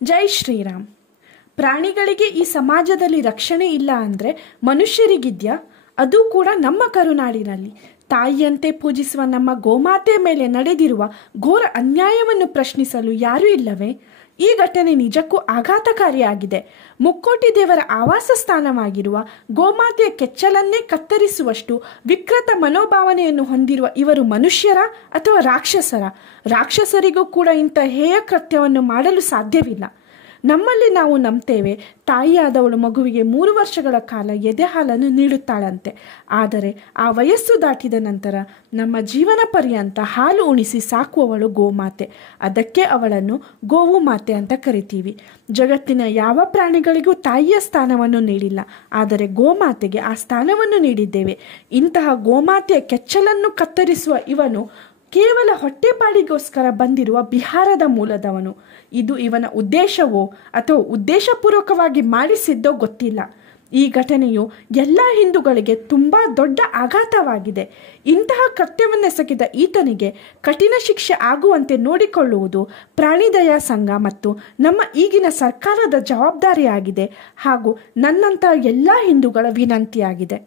ಜೈ ಶ್ರೀರಾಮ್. ಪ್ರಾಣಿಗಳಿಗೆ ಈ ಸಮಾಜದಲ್ಲಿ ರಕ್ಷಣೆ ಇಲ್ಲ ಅಂದರೆ ಮನುಷ್ಯರಿಗಿದ್ಯಾ? ಅದು ಕೂಡ ನಮ್ಮ ಕರುನಾಡಿನಲ್ಲಿ. ತಾಯಿಯಂತೆ ಪೂಜಿಸುವ ನಮ್ಮ ಗೋಮಾತೆ ಮೇಲೆ ನಡೆದಿರುವ ಘೋರ ಅನ್ಯಾಯವನ್ನು ಪ್ರಶ್ನಿಸಲು ಯಾರೂ ಇಲ್ಲವೇ? ಈ ಘಟನೆ ನಿಜಕ್ಕೂ ಆಘಾತಕಾರಿಯಾಗಿದೆ. ಮುಕ್ಕೋಟಿ ದೇವರ ಆವಾಸ ಸ್ಥಾನವಾಗಿರುವ ಗೋಮಾತೆಯ ಕೆಚ್ಚಲನ್ನೇ ಕತ್ತರಿಸುವಷ್ಟು ವಿಕೃತ ಮನೋಭಾವನೆಯನ್ನು ಹೊಂದಿರುವ ಇವರು ಮನುಷ್ಯರ ಅಥವಾ ರಾಕ್ಷಸರ? ರಾಕ್ಷಸರಿಗೂ ಕೂಡ ಇಂಥ ಹೇಯ ಕೃತ್ಯವನ್ನು ಮಾಡಲು ಸಾಧ್ಯವಿಲ್ಲ. ನಮ್ಮಲ್ಲಿ ನಾವು ನಂಬ್ತೇವೆ, ತಾಯಿಯಾದವಳು ಮಗುವಿಗೆ 3 ವರ್ಷಗಳ ಕಾಲ ಎದೆ ಹಾಲನ್ನು ನೀಡುತ್ತಾಳಂತೆ. ಆದರೆ ಆ ವಯಸ್ಸು ದಾಟಿದ ನಂತರ ನಮ್ಮ ಜೀವನ ಪರ್ಯಂತ ಹಾಲು ಉಣಿಸಿ ಸಾಕುವವಳು ಗೋಮಾತೆ. ಅದಕ್ಕೆ ಅವಳನ್ನು ಗೋವು ಮಾತೆ ಅಂತ ಕರಿತೀವಿ. ಜಗತ್ತಿನ ಯಾವ ಪ್ರಾಣಿಗಳಿಗೂ ತಾಯಿಯ ಸ್ಥಾನವನ್ನು ನೀಡಿಲ್ಲ, ಆದರೆ ಗೋಮಾತೆಗೆ ಆ ಸ್ಥಾನವನ್ನು ನೀಡಿದ್ದೇವೆ. ಇಂತಹ ಗೋಮಾತೆಯ ಕೆಚ್ಚಲನ್ನು ಕತ್ತರಿಸುವ ಇವನು ಕೇವಲ ಹೊಟ್ಟೆಪಾಡಿಗೋಸ್ಕರ ಬಂದಿರುವ ಬಿಹಾರದ ಮೂಲದವನು. ಇದು ಇವನ ಉದ್ದೇಶವೋ ಅಥವಾ ಉದ್ದೇಶಪೂರ್ವಕವಾಗಿ ಮಾಡಿಸಿದ್ದೋ ಗೊತ್ತಿಲ್ಲ. ಈ ಘಟನೆಯು ಎಲ್ಲ ಹಿಂದೂಗಳಿಗೆ ತುಂಬ ದೊಡ್ಡ ಆಘಾತವಾಗಿದೆ. ಇಂತಹ ಕೃತ್ಯವನ್ನೆಸಗಿದ ಈತನಿಗೆ ಕಠಿಣ ಶಿಕ್ಷೆ ಆಗುವಂತೆ ನೋಡಿಕೊಳ್ಳುವುದು ಪ್ರಾಣಿದಯಾ ಸಂಘ ಮತ್ತು ನಮ್ಮ ಈಗಿನ ಸರ್ಕಾರದ ಜವಾಬ್ದಾರಿಯಾಗಿದೆ ಹಾಗೂ ನನ್ನಂಥ ಎಲ್ಲ ಹಿಂದೂಗಳ ವಿನಂತಿಯಾಗಿದೆ.